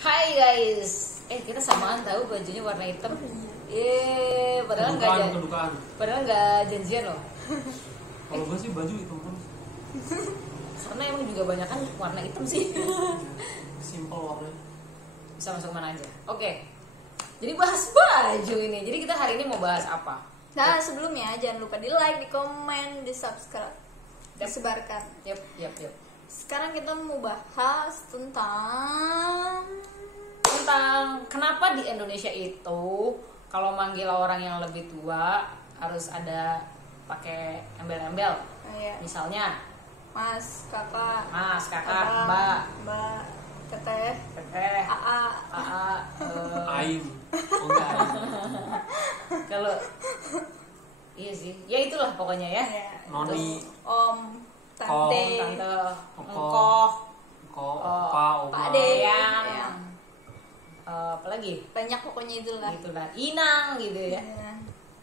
Hai guys, kita samaan tahu bajunya warna hitam. Padahal nggak janjian loh. Kalau gue sih baju hitam terus. Karena emang juga banyak kan warna hitam sih. Simple warnanya. Bisa masuk mana aja. Oke. Jadi bahas baju ini. Jadi kita hari ini mau bahas apa? Nah sebelumnya jangan lupa di like, di komen, di subscribe, disebarkan. Yap. Sekarang kita mau bahas tentang kenapa di Indonesia itu kalau manggil orang yang lebih tua harus ada pakai embel-embel. iya. Misalnya Mas, kakak, Mbak, teteh, AA, Aing. Oh enggak Aing. kalau iya sih, ya itulah pokoknya ya. Iya. Noni, om, tante, Tante, Engkoh, engkoh, Opa, Oma. Pak Ade, Yang ya. apalagi Banyak pokoknya itulah. gitulah, Inang gitu ya, Iya.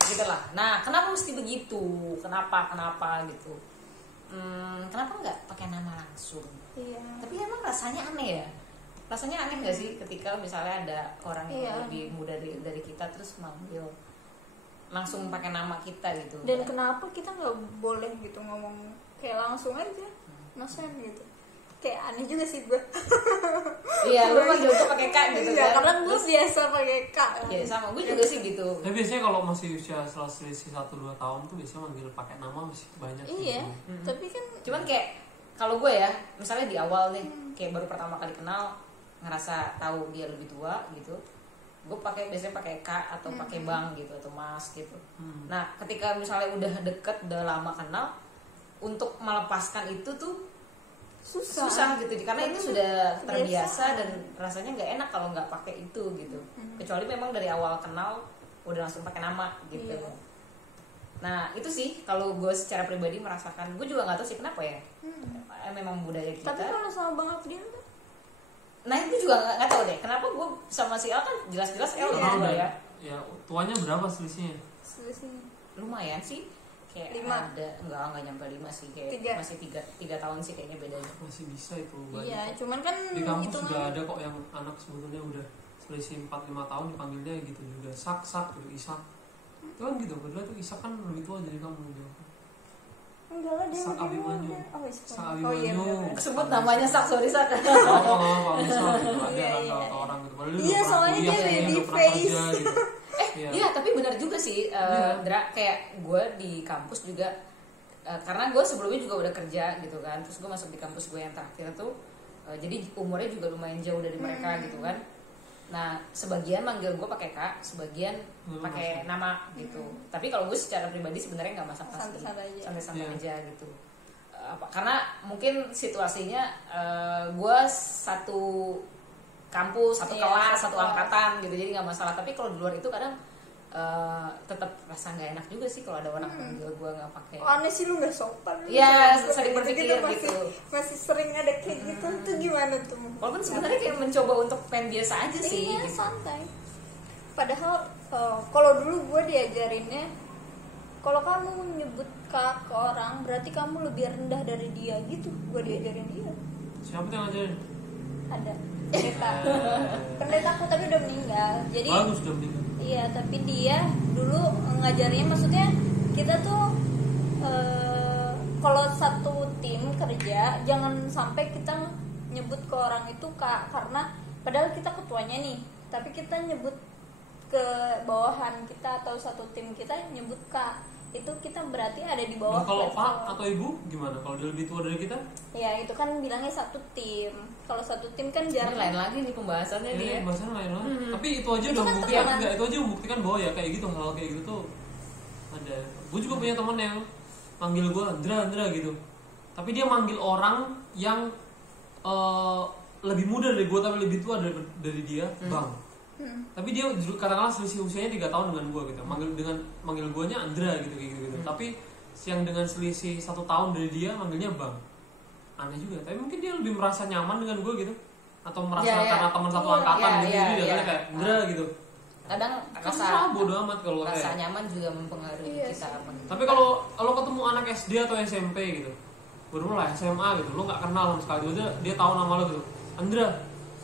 gitulah. Nah, kenapa mesti begitu? Kenapa gitu? Kenapa nggak pakai nama langsung? Iya. Tapi emang rasanya aneh ya. Rasanya aneh nggak sih ketika misalnya ada orang yang Iya. lebih muda dari kita terus manggil langsung pakai nama kita gitu. Dan kenapa kita nggak boleh gitu ngomong kayak langsung aja, Mas Sam gitu? Kayak aneh juga sih gue. Iya, lu manggil gue pakai Kak gitu Iya, kan. karena gue Terus, biasa pakai kak. ya sama gue juga sih gitu. Tapi biasanya kalau masih usia selisih 1-2 tahun tuh biasanya manggil pakai nama masih banyak. Iya, Gitu. tapi kan Cuman kayak kalau gue ya, misalnya di awal nih, kayak baru pertama kali kenal, ngerasa tahu dia lebih tua gitu, gue biasanya pakai Kak atau pakai Bang gitu atau Mas gitu. Nah, ketika misalnya udah deket, udah lama kenal, untuk melepaskan itu tuh susah gitu, karena itu sudah terbiasa dan rasanya nggak enak kalau nggak pakai itu gitu. Kecuali memang dari awal kenal udah langsung pakai nama gitu. Iya. Nah itu sih kalau gue secara pribadi merasakan, gue juga nggak tahu sih kenapa ya. Memang budaya kita. Tapi kalau sama Bang Abdil tuh Nah itu juga nggak tahu deh kenapa gue sama si El kan jelas-jelas El Iya. gitu ya. Ya, tuanya berapa selisihnya? selisihnya. Lumayan sih. Kayak 5. ada enggak nyampe 5 sih, kayak 3. masih 3 tahun sih kayaknya bedanya. Masih bisa itu banyak. Iya, kok. cuman kan Di kampus itu juga ada kok yang anak sebetulnya udah selisih 4-5 tahun dipanggilnya gitu juga. Sak gitu, Isak. Itu kan gitu, padahal tuh Isak kan lebih tua dari kamu gitu. enggak lah dia Sak lebih Abimanyu. muda. Oh, iya. Sak Oh iya. Abimanyu. benar. Sebut namanya Sak, sorry Sak. Kalau bisa gitu ada Iya, kan iya. kalau orang gitu. Padahal dia Iya, udah pernah soalnya kuliah, dia kayaknya baby udah pernah face. kerja gitu. Iya. Iya tapi benar juga sih, Iya. Dra, kayak gue di kampus juga, karena gue sebelumnya juga udah kerja gitu kan, terus gue masuk di kampus gue yang terakhir tuh, jadi umurnya juga lumayan jauh dari mereka gitu kan. Nah sebagian manggil gue pakai Kak, sebagian pakai nama gitu. Tapi kalau gue secara pribadi sebenarnya nggak masalah sih, Santai-santai aja. santai-santai Iya. aja gitu. Karena mungkin situasinya gue satu kampus, satu Iya, kelas, satu satu kelas. angkatan gitu, jadi nggak masalah. Tapi kalau di luar itu kadang tetap rasa nggak enak juga sih kalau ada orang manggil gue nggak pakai. Oh, aneh sih lu nggak sopan. Iya, Gitu, sering gitu, berpikir masih, gitu. Masih sering ada kayak gitu. Itu gimana tuh? Walaupun sebenarnya kayak mencoba untuk pengen biasa aja sih. Iya, Gitu. santai. Padahal kalau dulu gue diajarinnya, kalau kamu nyebut kak ke orang berarti kamu lebih rendah dari dia gitu. Gue diajarin dia. Siapa tuh yang ngajarin? Ada pendetaku tapi udah meninggal. Jadi Bagus udah meninggal. iya, tapi dia dulu ngajarnya, maksudnya kita tuh kalau satu tim kerja jangan sampai kita nyebut ke orang itu kak, karena padahal kita ketuanya nih, tapi kita nyebut ke bawahan kita atau satu tim kita nyebut kak, itu kita berarti ada di bawah. Nah, kalau level. Pak atau Ibu gimana? Kalau dia lebih tua dari kita? Ya itu kan bilangnya satu tim. Kalau satu tim kan Ini jarang. lain lagi nih pembahasannya nih ya. Ini bahasanya lain lah. Tapi itu aja Itu udah kan membuktikan, teman. enggak, itu aja membuktikan bahwa ya kayak gitu, hal kayak gitu tuh ada. Gue juga punya teman yang manggil gue Andra gitu. Tapi dia manggil orang yang lebih muda dari gue tapi lebih tua dari dia, Bang. Tapi dia katakanlah selisih usianya 3 tahun dengan gue gitu. Manggil guanya Andra gitu gitu. Tapi yang dengan selisih 1 tahun dari dia manggilnya Bang. Aneh juga. Tapi mungkin dia lebih merasa nyaman dengan gue gitu. Atau merasa Iya, iya. karena teman satu Iya, angkatan iya, gitu, iya, jadi dia iya. kayak Andra gitu. Kadang Rasa bodo amat kalau rasa kayak. nyaman juga mempengaruhi Iya kita. Tapi kalau ketemu anak SD atau SMP gitu, baru lah SMA gitu, lo nggak kenal sama sekali, dia tahu nama lo gitu, Andra,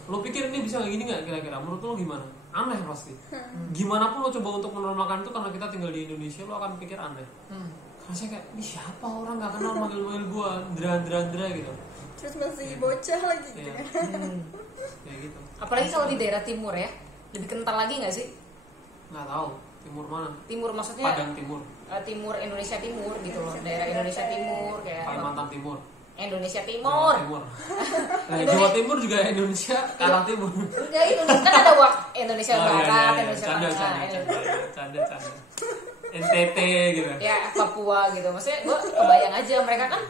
lo pikir ini bisa kayak gini nggak kira-kira? Menurut lo gimana? Aneh pasti. Gimana pun lo coba untuk menormalkan itu, karena kita tinggal di Indonesia, lo akan pikir aneh. Karena saya kayak, ini siapa orang nggak kenal manggil-manggil gue, Ndra gitu. Terus masih bocah lagi gitu Iya. kan. Kayak gitu. Apalagi kalau di daerah timur ya, lebih kental lagi nggak sih? Nggak tahu timur mana. Timur maksudnya Padang Timur, timur Indonesia Timur gitu loh, daerah Indonesia Timur kayak Kalimantan Timur, Indonesia Jawa Timur. Timur. Nah, Jawa Timur juga Indonesia ke arah timur. Enggak, Indonesia kan ada Indonesia Oh, Barat, iya. Indonesia Canda. Tengah, NTT gitu. ya Papua gitu. Maksudnya gue kebayang aja mereka kan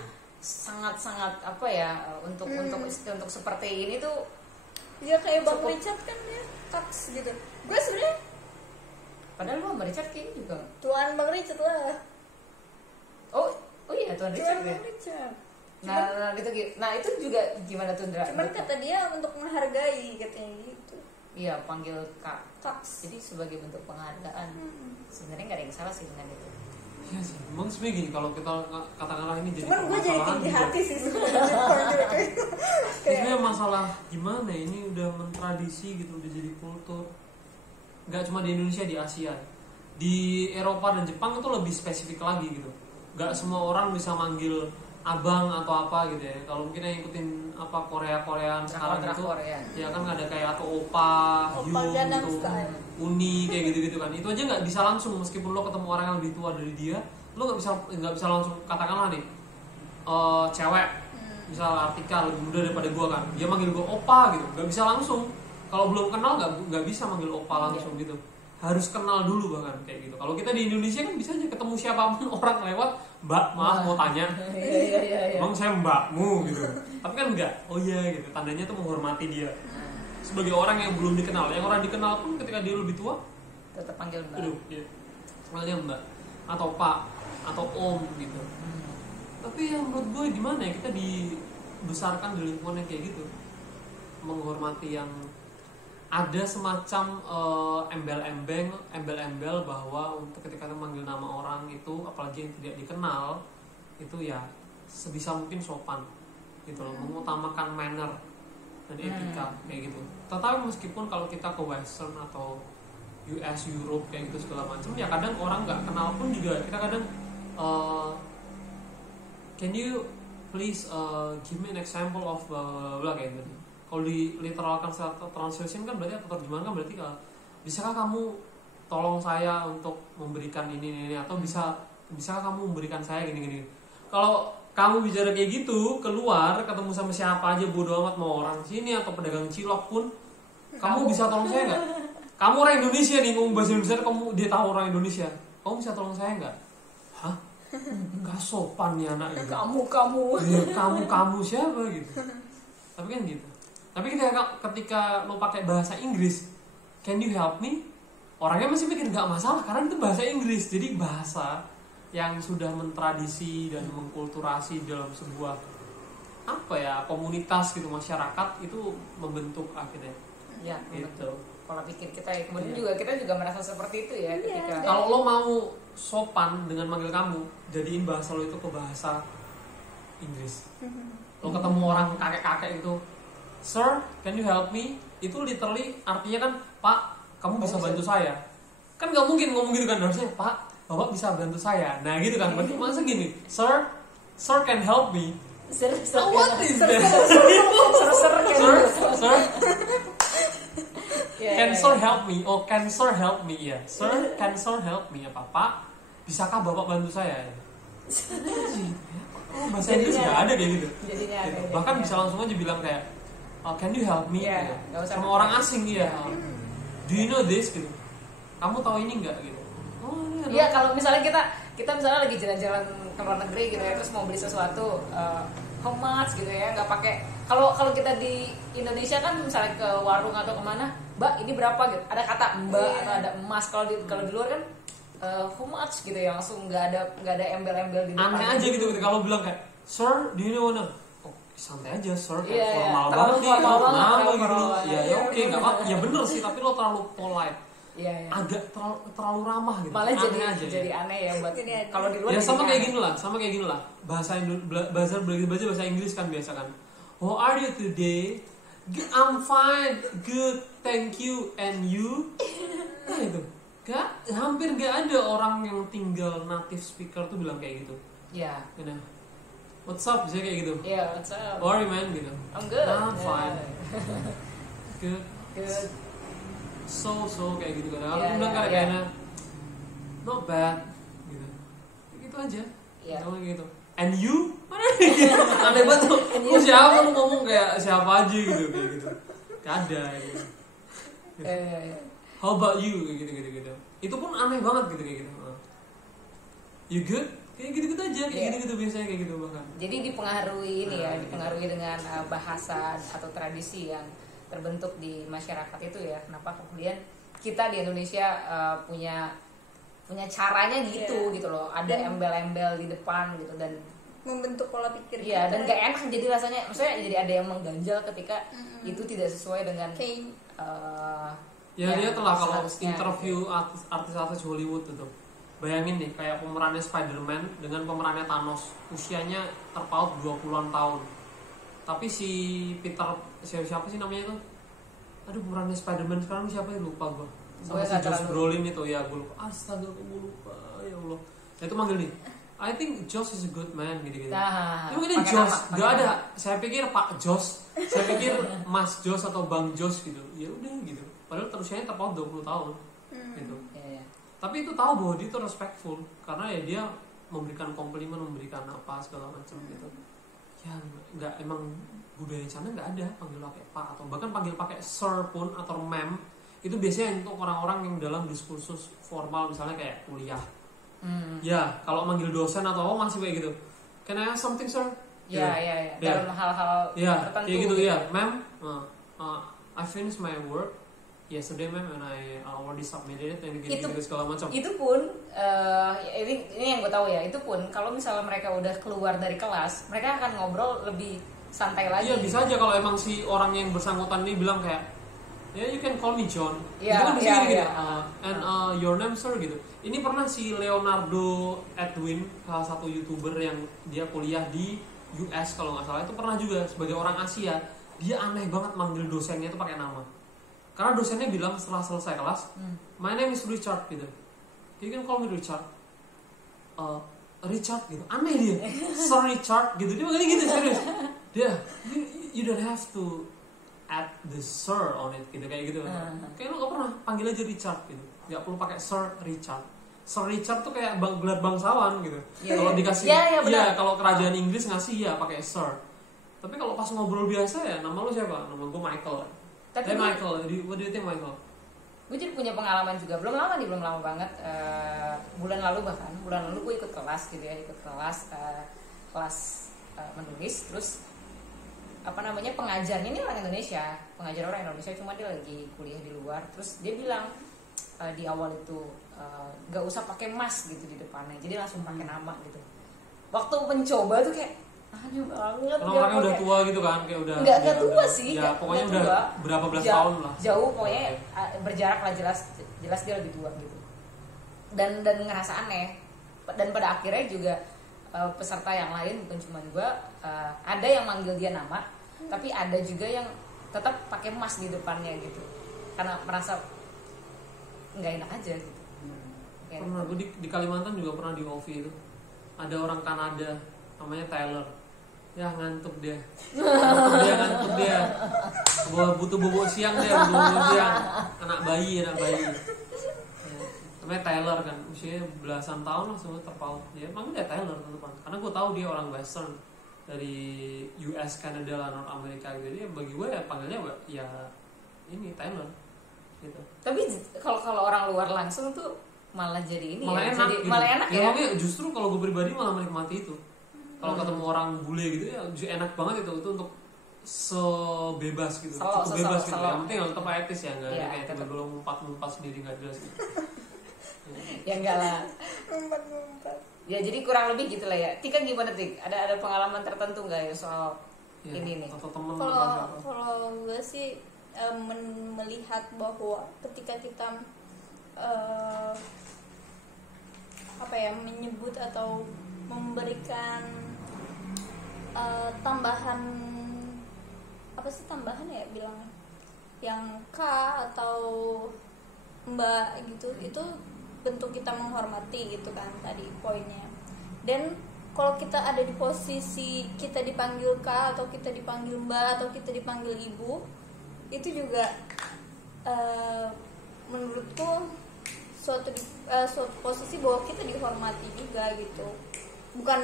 sangat-sangat apa ya untuk seperti ini tuh. Ya kayak Bang Cukup. Richard kan dia kaks gitu. Gue sebenarnya Padahal lu sama Richard kayaknya juga. tuan Bang Richard lah. Oh iya Tuan Richard Tuan ya. Bang Richard. Nah itu juga gimana tuh Ndra? Cuman kata dia untuk menghargai katanya gitu. Iya panggil Kak. Kaks. Jadi sebagai bentuk penghargaan. Sebenarnya nggak ada yang salah sih dengan itu. Iya sih. Emang sebenarnya gini, kalau kita katakanlah ini jadi Cuman gue jadi permasalahan tinggi juga. hati sih sebenarnya. Sebenarnya masalah gimana ya, ini udah mentradisi gitu, udah jadi kultur. Nggak cuma di Indonesia, di Asia, di Eropa dan Jepang itu lebih spesifik lagi gitu. Nggak semua orang bisa manggil abang atau apa gitu ya. Kalau mungkin yang ikutin apa Koreaan sekarang itu, Korea. ya kan ada kayak atau opa, Opa Hyun Gangnam gitu, Style. uni kayak gitu kan. Itu aja nggak bisa langsung, meskipun lo ketemu orang yang lebih tua dari dia, lo nggak bisa langsung katakanlah nih cewek, misal Artika lebih muda daripada gua kan, dia manggil gua opa gitu, nggak bisa langsung. Kalau belum kenal nggak bisa manggil opa langsung gitu, harus kenal dulu bahkan kayak gitu. Kalau kita di Indonesia kan bisa aja ketemu siapapun orang lewat, mbak maaf mau tanya, Iya. emang saya mbakmu gitu. Tapi kan enggak, oh iya gitu, tandanya tuh menghormati dia sebagai orang yang belum dikenal. Yang orang dikenal pun ketika dia lebih tua, Tetap panggil Mbak. aduh, ya, panggilnya mbak atau pak atau om gitu. Tapi yang menurut gue gimana ya, kita dibesarkan di lingkungan yang kayak gitu, menghormati yang ada semacam embel-embel bahwa untuk ketika kita manggil nama orang itu, apalagi yang tidak dikenal, itu ya sebisa mungkin sopan gitu loh, mengutamakan manner dan etika kayak gitu. Tetapi meskipun kalau kita ke Western atau US, Europe kayak gitu segala macam, ya kadang orang nggak kenal pun juga kita kadang can you please give me an example of blah kayak gitu. Kalau di literalkan secara translation kan berarti, atau terjemahan kan berarti, bisakah kamu tolong saya untuk memberikan ini atau bisakah kamu memberikan saya gini. Kalau kamu bicara kayak gitu keluar ketemu sama siapa aja, bodo amat mau orang sini atau pedagang cilok pun, kamu bisa tolong saya nggak? Kamu orang Indonesia nih, ngomong bahasa Indonesia, dia tahu orang Indonesia, kamu bisa tolong saya nggak? Hah? Nggak sopan nih anak gitu. Kamu. Ya, kamu siapa gitu. Tapi kan gitu. Tapi ketika lo pakai bahasa Inggris, can you help me? Orangnya masih mikir nggak masalah karena itu bahasa Inggris. Jadi bahasa yang sudah mentradisi dan mengkulturasi dalam sebuah apa ya, komunitas gitu, masyarakat itu membentuk akhirnya. Ya, Gitu. pola pikir kita ya. Kemudian juga kita juga merasa seperti itu ya ketika Kalau lo mau sopan dengan manggil kamu, jadiin bahasa lo itu ke bahasa Inggris. Lo ketemu orang kakek-kakek itu, sir, can you help me? Itu literally artinya kan, Pak, kamu bisa bantu saya. Kan nggak mungkin ngomong gitu kan, harusnya Pak, Bapak bisa bantu saya. Nah gitu kan, berarti masa gini, sir can help me. What is that? Sir, can sir help me? Oh, can sir help me? Ya, sir, can sir help me? Apa Pak? Bisakah Bapak bantu saya? Oh, bahasa Inggris nggak ada kayak gitu. Jadinya Gitu. ada. Bahkan bisa langsung aja bilang kayak, can you help me? Iya, Gitu. nggak usah. Sama orang asing dia. Do you know this? Gitu. Kamu tahu ini nggak? Gitu. Oh Iya, kalau misalnya kita misalnya lagi jalan-jalan ke luar negeri gitu ya, terus mau beli sesuatu, how much gitu ya, nggak pakai. Kalau kita di Indonesia kan misalnya ke warung atau kemana, Mbak ini berapa gitu, ada kata Mbak atau ada emas. Kalau di luar kan how much gitu ya, langsung nggak ada embel-embel di depan. aneh aja gitu kalau bilang kayak, sir, do you know what? Oh, santai aja, sir, kayak Iya, formal terlalu banget nih, formal banget, kenapa terlalu gitu. formal Ya banget. oke, nggak apa, ya bener sih, tapi lo terlalu polite. Iya. Agak terlalu ramah gitu. Malah Aneh aja jadi ya. aneh ya buat Jadi aneh. kalau di luar. Ya jadi sama kayak aneh. gini lah. Bahasa belajar bahasa Inggris kan biasa kan. How are you today? I'm fine, good, thank you, and you. Nah itu, hampir gak ada orang yang tinggal native speaker tuh bilang kayak gitu. Ya. You know, what's up, bisa kayak gitu. Yeah, what's up? How are you, man, gitu. I'm good. I'm fine. Good. Good. So kayak gitu kan. Kalau Yeah, aku bilang yeah, kayaknya not bad, gitu. Gitu aja. Yeah. Sama gitu. And you? Aneh banget tuh. Lu siapa, lu ngomong kayak siapa aja gitu kayak gitu. Gak ada gitu. How about you? Kayak gitu. Itu pun aneh banget gitu kayak gitu. You good? Kayak gitu-gitu aja, kayak gitu-gitu biasanya kayak gitu bahkan. Jadi dipengaruhi ini ya, dipengaruhi dengan bahasa atau tradisi yang terbentuk di masyarakat itu ya. Kenapa kemudian kita di Indonesia punya caranya gitu loh. Ada embel-embel di depan gitu dan membentuk pola pikir iya, kita. dan gak enak jadi rasanya. Maksudnya jadi ada yang mengganjal ketika itu tidak sesuai dengan dia telah kalau seharusnya, interview artis-artis Hollywood itu. Bayangin nih kayak pemerannya Spider-Man dengan pemerannya Thanos, usianya terpaut 20-an tahun. Tapi si Peter siapa sih namanya itu? Aduh, pemerannya Spider-Man sekarang siapa ya, lupa gue. Sama si Josh Brolin itu ya, gue lupa. Astaga, gue lupa. Ya Allah. Nah, itu manggil nih. I think Josh is a good man gitu-gitu. Nah, cuma ini Josh, gak ada. Saya pikir Pak Josh, saya pikir Mas Josh atau Bang Josh gitu. Ya udah gitu. Padahal terusannya terpaut 20 tahun. Gitu. ya. Tapi itu tahu bahwa dia itu respectful karena ya dia memberikan komplimen, memberikan apa segala macam gitu. Ya nggak, emang budaya sana nggak ada panggil pakai pak atau bahkan panggil pakai sir pun atau ma'am itu biasanya untuk orang-orang yang dalam diskursus formal misalnya kayak kuliah. Ya kalau manggil dosen atau apa masih kayak gitu. Can I ask something, sir? Ya. Dalam hal-hal tertentu. Ya gitu ya, ma'am. I finished my work yesterday, ma'am, and I already submitted it and gitu segala macam. Itu pun ini yang gue tahu ya. Itu pun kalau misalnya mereka udah keluar dari kelas, mereka akan ngobrol lebih santai lagi. Iya bisa aja kalau emang si orang yang bersangkutan ini bilang kayak, ya you can call me John. Itu kan bisa gitu. And your name, sir, gitu. Ini pernah si Leonardo Edwin, salah satu YouTuber yang dia kuliah di US kalau nggak salah, itu pernah juga sebagai orang Asia, dia aneh banget manggil dosennya itu pakai nama. Karena dosennya bilang setelah selesai kelas, my name is Richard gitu. You can call me Richard. Richard gitu. Aneh dia. Sir Richard gitu. Dia makanya gitu serius. Dia, you don't have to add the sir on it gitu kayak gitu. Kayak lu gak pernah panggil aja Richard gitu. Gak perlu pakai Sir Richard. Sir Richard tuh kayak gelar bangsawan gitu. Kalau dikasih kalau kerajaan Inggris ngasih ya pakai Sir. Tapi kalau pas ngobrol biasa ya nama lu siapa? Nama gue Michael. Tapi Michael, what do you think, Michael? Gue jadi punya pengalaman juga, belum lama banget, bulan lalu gue ikut kelas gitu ya, kelas menulis, terus pengajarnya ini orang Indonesia, cuma dia lagi kuliah di luar, terus dia bilang di awal itu gak usah pakai mas gitu di depannya, jadi langsung pakai nama gitu. Waktu mencoba tuh kayak aneh banget. Karena orangnya udah tua gitu kan, kayak udah nggak tua sih, ya pokoknya udah tua. Berapa belas tahun lah. Jauh pokoknya berjarak lah, jelas dia lebih tua gitu. Dan ngerasa aneh. Dan pada akhirnya juga peserta yang lain bukan cuma gue, ada yang manggil dia nama, tapi ada juga yang tetap pakai mas di depannya gitu. Karena merasa nggak enak aja gitu. Pernah gue di Kalimantan juga pernah di OVI itu. Ada orang Kanada namanya Taylor. Ya ngantuk dia. Butuh bobo siang dia, anak bayi. Ya. Namanya Taylor kan, usianya belasan tahun langsung terpaut. Dia emang dia Taylor teman-teman. Karena gue tahu dia orang Western dari US, Canada lah, North America gitu. Jadi bagi gue ya panggilnya ya ini Taylor gitu. Tapi kalau orang luar langsung tuh malah jadi ini malah ya, enak, jadi gitu. malah enak ya. Makanya justru kalau gue pribadi malah menikmati itu. Kalau ketemu orang bule gitu ya enak banget itu untuk sebebas gitu, cukup bebas gitu. Yang penting tetap etis ya, nggak ada kayak tiba-tiba ngumpat sendiri nggak jelas gitu. Ya enggak lah. Ya jadi kurang lebih gitulah ya. Tika gimana Tik? Ada pengalaman tertentu nggak ya soal ini nih? Atau temen kalau gue sih melihat bahwa ketika kita menyebut atau memberikan tambahan apa sih tambahan ya bilangnya, yang kak atau mbak gitu, itu bentuk kita menghormati gitu kan tadi poinnya. Dan kalau kita ada di posisi kita dipanggil kak atau kita dipanggil mbak atau kita dipanggil ibu, itu juga menurutku suatu posisi bahwa kita dihormati juga gitu. Bukan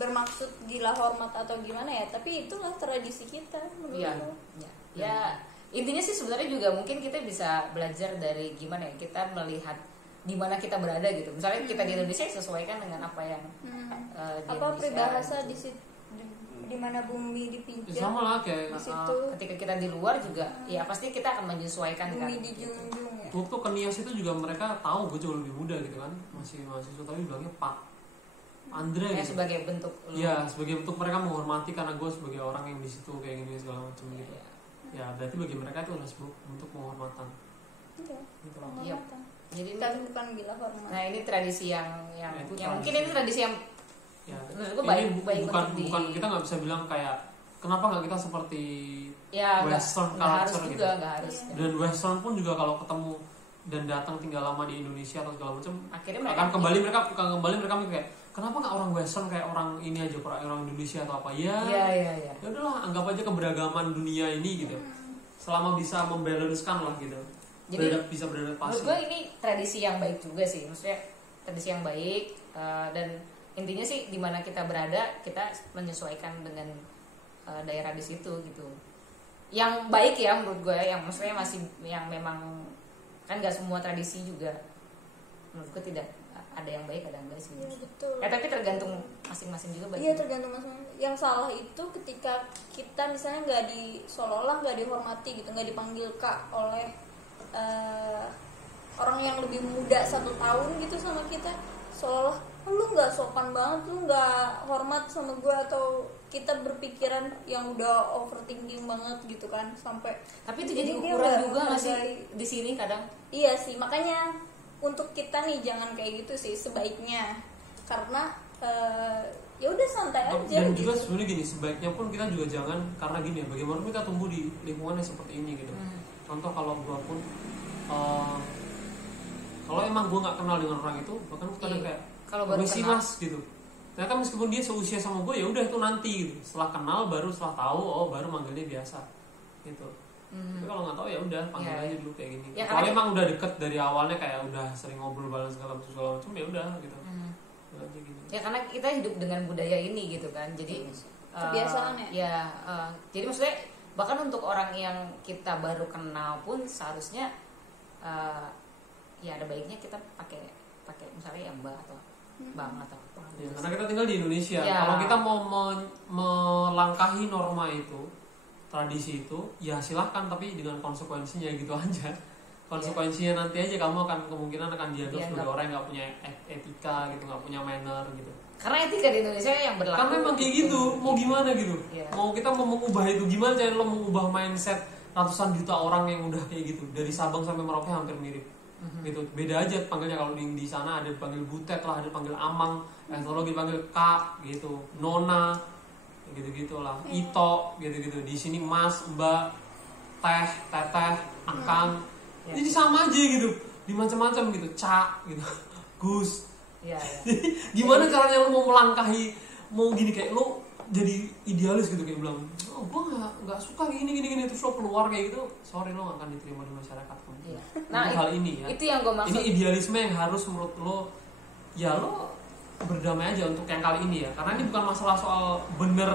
bermaksud gila hormat atau gimana ya, tapi itulah tradisi kita menurutku. Ya intinya sih sebenarnya juga mungkin kita bisa belajar dari gimana ya kita melihat di mana kita berada gitu. Misalnya kita di Indonesia sesuaikan dengan apa yang di apa Indonesia, peribahasa gitu. di mana bumi dipijak, sama lah kayak di situ ketika kita di luar juga ya pasti kita akan menyesuaikan bumi kan. dijunjung ya. waktu ke Nias itu juga mereka tahu gue jauh lebih muda gitu kan, masih mahasiswa tapi bilangnya Pak Andre Ya, gitu. sebagai bentuk lu. Ya sebagai bentuk mereka menghormati karena gue sebagai orang yang di situ kayak gini segala macam gitu. Iya. Ya berarti bagi mereka itu adalah sebuah bentuk penghormatan. Iya, Gitu. Iya. penghormatan. Jadi ini, Tapi bukan gila hormat. nah ini tradisi yang Nah, itu yang mungkin tradisi. ini tradisi yang Ya, menurut gue ini baik bukan untuk di bukan kita nggak bisa bilang kayak kenapa nggak kita seperti ya Western nggak harus culture juga gitu. nggak harus. Iya. Dan Western pun juga kalau ketemu dan datang tinggal lama di Indonesia atau segala macam Akhirnya akan kembali mereka mikir kayak kenapa nggak orang Western kayak orang ini aja orang Indonesia atau apa ya Iya. ya udahlah anggap aja keberagaman dunia ini gitu selama bisa membalancekan lah gitu. Jadi, Bisa menurut beradaptasi. gue ini tradisi yang baik juga sih, maksudnya tradisi yang baik dan intinya sih di mana kita berada kita menyesuaikan dengan daerah di situ gitu. Yang baik ya menurut gue, yang maksudnya masih yang memang kan nggak semua tradisi juga menurut gue tidak ada yang baik ada yang enggak sih. Iya betul. Tapi tergantung masing-masing juga baik. Iya tergantung masalah. Yang salah itu ketika kita misalnya nggak seolah-olah nggak dihormati gitu, nggak dipanggil kak oleh orang yang lebih muda 1 tahun gitu sama kita, seolah lu nggak sopan banget, lu nggak hormat sama gue, atau kita berpikiran yang udah overthinking banget gitu kan sampai. Tapi itu jadi dia ukuran udah juga nggak sih menghargai. di sini kadang. Iya sih, makanya untuk kita nih jangan kayak gitu sih sebaiknya, karena ya udah santai aja. Dan juga gitu. sebenarnya gini, sebaiknya pun kita juga jangan karena gini ya, bagaimana kita tumbuh di lingkungan yang seperti ini gitu. Contoh kalau gue pun kalau emang gue nggak kenal dengan orang itu, bahkan gue kadang kayak Kalau baru "Permisi, kenal." mas gitu. Ternyata meskipun dia seusia sama gue ya udah itu nanti gitu. Setelah kenal baru setelah tahu baru manggilnya biasa gitu. Tapi kalau nggak tahu ya udah panggil Ya. aja dulu kayak gini. Ya, Kalau karena- emang udah deket dari awalnya kayak udah sering ngobrol bareng segala macam ya udah gitu. Udah aja gitu. Ya karena kita hidup dengan budaya ini gitu kan, jadi Kebiasaan ya? Jadi maksudnya bahkan untuk orang yang kita baru kenal pun seharusnya ya ada baiknya kita pakai misalnya ya mbak atau bang atau apa. Ya, karena kita tinggal di Indonesia. Ya. Kalau kita mau melangkahi norma itu, tradisi itu, ya silahkan tapi dengan konsekuensinya gitu aja. Konsekuensinya nanti aja kamu akan kemungkinan akan dianggap Dianggap. sebagai orang yang nggak punya etika gitu, nggak punya manner gitu. Karena etika di Indonesia yang berlaku. Kan memang kayak gitu, mau gimana gitu. Iya. Mau kita mau mengubah itu gimana cara lo mengubah mindset ratusan juta orang yang udah kayak gitu. Dari Sabang sampai Merauke hampir mirip. Gitu. Beda aja panggilnya, kalau di sana ada panggil butet lah, ada panggil amang, teknologi panggil kak gitu, nona gitu-gitu lah, ito gitu-gitu. Di sini mas, mbak, teh, teteh, akang. Ya. Jadi sama aja gitu. Di macam-macam gitu, cak gitu. Gus. Iya. Gimana caranya lo mau melangkahi, mau gini kayak lo jadi idealis gitu kayak bilang, oh gue nggak suka gini terus lo keluar kayak gitu, sorry lo nggak akan diterima di masyarakat. Iya. Nah, hal ini ya. Itu yang gue maksud. Ini idealisme yang harus menurut lo, ya lo berdamai aja untuk yang kali ini ya, karena ini bukan masalah soal bener,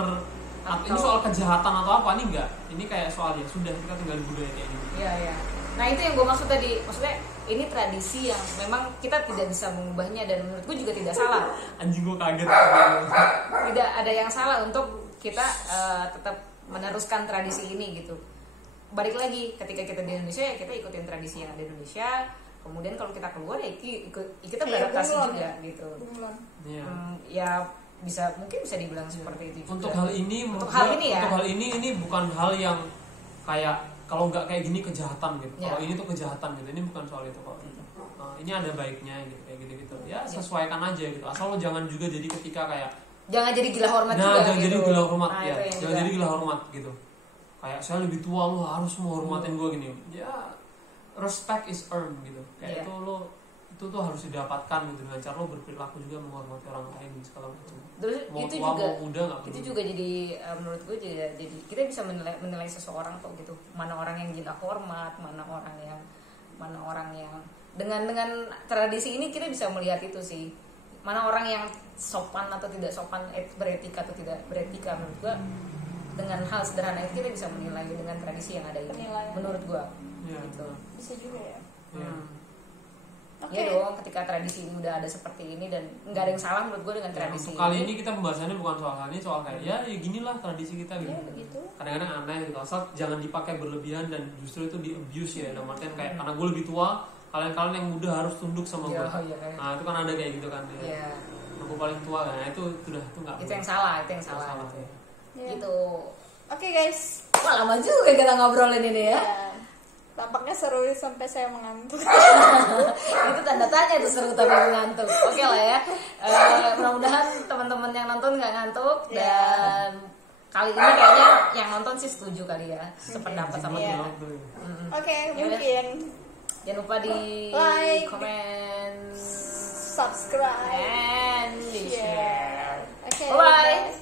ini soal kejahatan atau apa, ini enggak, ini kayak soal ya sudah kita tinggal di budaya kayak gini. Iya. Nah itu yang gue maksud tadi, maksudnya ini tradisi yang memang kita tidak bisa mengubahnya dan menurut gue juga tidak salah. Anjing gue kaget. Tidak ada yang salah untuk kita tetap meneruskan tradisi ini gitu. Balik lagi ketika kita di Indonesia ya kita ikutin tradisi yang ada di Indonesia. Kemudian kalau kita keluar ya kita beradaptasi juga gitu. Iya. Ya mungkin bisa dibilang seperti itu juga. Untuk hal ini, Untuk menurut hal gua, ini ya. untuk hal ini bukan hal yang kayak kalau nggak kayak gini kejahatan gitu. Ya. Kalau ini tuh kejahatan gitu. Ini bukan soal itu kok. Ini ada baiknya gitu kayak gitu. Ya sesuaikan aja gitu. Asal lo jangan juga jadi ketika kayak Jangan jadi gila hormat juga jangan gitu. jadi gila hormat Nah, ya. itu yang Jangan juga. jadi gila hormat gitu. kayak saya lebih tua lo harus menghormatin gue gini. Ya respect is earned gitu. Kayak itu lo itu tuh harus didapatkan gitu dengan cara lo berperilaku juga menghormati orang lain segala macam. Terus Mau itu tua juga mau muda nggak itu peduli. juga jadi menurut gue juga jadi kita bisa menilai seseorang kok gitu, mana orang yang gila hormat, mana orang yang dengan tradisi ini kita bisa melihat itu sih, mana orang yang sopan atau tidak sopan, beretika atau tidak beretika. Menurut gue dengan hal sederhana itu kita bisa menilai dengan tradisi yang ada ini. Penilaian. Menurut gue Iya. gitu. Bisa juga ya. Iya. Oke. Ya dong, ketika tradisi ini udah ada seperti ini dan nggak ada yang salah menurut gue dengan Ya, tradisi untuk kali ini kita pembahasannya bukan soal hal ini, soal kayak ya ginilah tradisi kita gitu. Ya begitu. Kadang-kadang aneh gitu, asal jangan dipakai berlebihan dan justru itu di abuse ya, dalam artian kayak karena gue lebih tua, kalian yang muda harus tunduk sama gue. Iya. Nah itu kan ada kayak gitu kan. Iya. Aku paling tua, nah itu sudah itu nggak. Itu yang salah gitu ya. Ya. Gitu. Oke guys. Wah, lama juga kita ngobrolin ini ya. Tampaknya seru sampai saya mengantuk. Itu tanda tanya tuh seru tapi mengantuk. Oke lah ya. Mudah-mudahan teman-teman yang nonton nggak ngantuk dan kali ini kayaknya yang nonton sih setuju kali ya, sependapat sama Iya. gue. Oke, Ya udah. mungkin Jangan lupa di Like, komen, subscribe, and di share. Oke. Bye-bye.